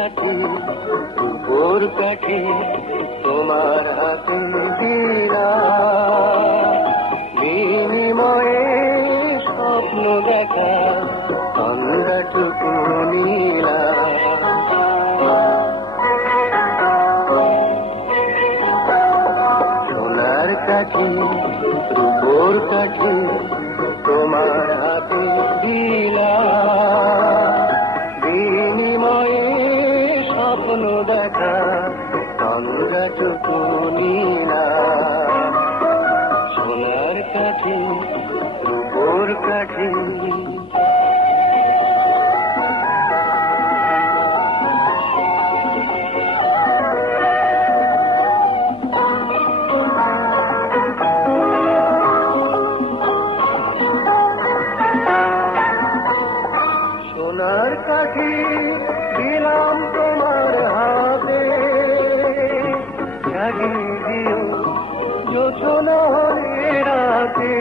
কাঠি রূপোর কাঠি তোমার হাতে দিলাম, বিনিময়ে স্বপ্ন দেখা অন্ধটুকু নিলাম। সোনার কাঠি রূপোর কাঠি তোমার হাতে দিলাম, বিনিময়ে স্বপ্ন দেখা অন্ধটুকু নিলাম। সোনার কাঠি রূপোর কাঠি সোনার কাঠি দিলাম তোমার হাতে, জাগিয়ে দিও জোছনার রাতে।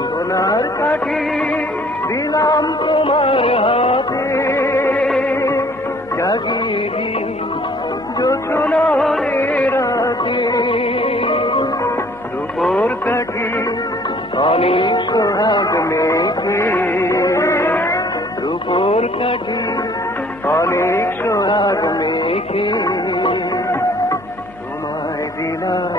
সোনার কাঠি দিলাম তোমার হাতে, জাগিয়ে দিও জোছনার রাতে। রূপোর কাঠি অনেক সোহাগ মেখে, রূপোর কাঠি অনেক সোহাগ মেখে তোমায় দিলাম।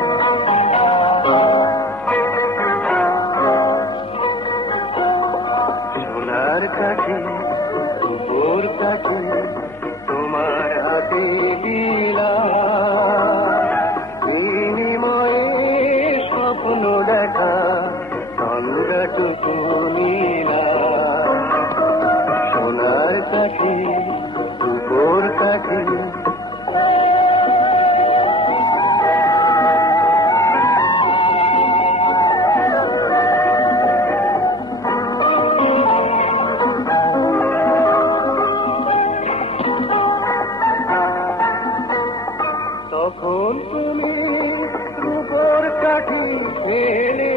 সোনার কাঠি রূপোর কাঠি তোমার হাতে দিলাম, বিনিময়ে স্বপ্ন দেখা অন্ধটুকু নিলাম। সোনার কাঠি রূপোর কাঠি তখন তুমি রূপোর কাঠি ফেলে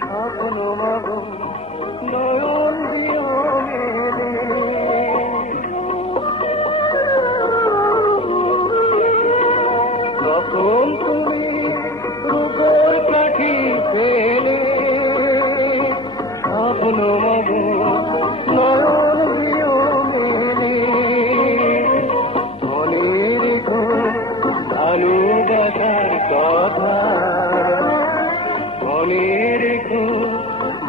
স্বপ্ন মাগো নয়ন দিও মেলে। তখন তুমি রূপোর কাঠি ফেলে স্বপ্ন মাগো নয়ন দিও মেলে। মনে রেখো ভালোবাসার কথা, মনে রেখো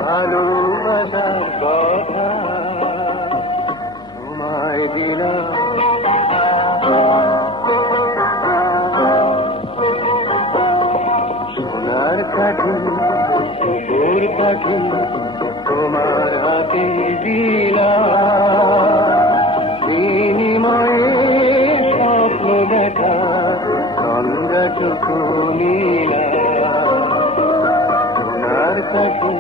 ভালোবাসার কথা তোমায় দিলাম। সোনার কাঠি রূপোর কাঠি তোমার হাতে দিলাম, বিনিময়ে স্বপ্ন দেখা অন্ধটুকু নিলাম। সোনার কাঠি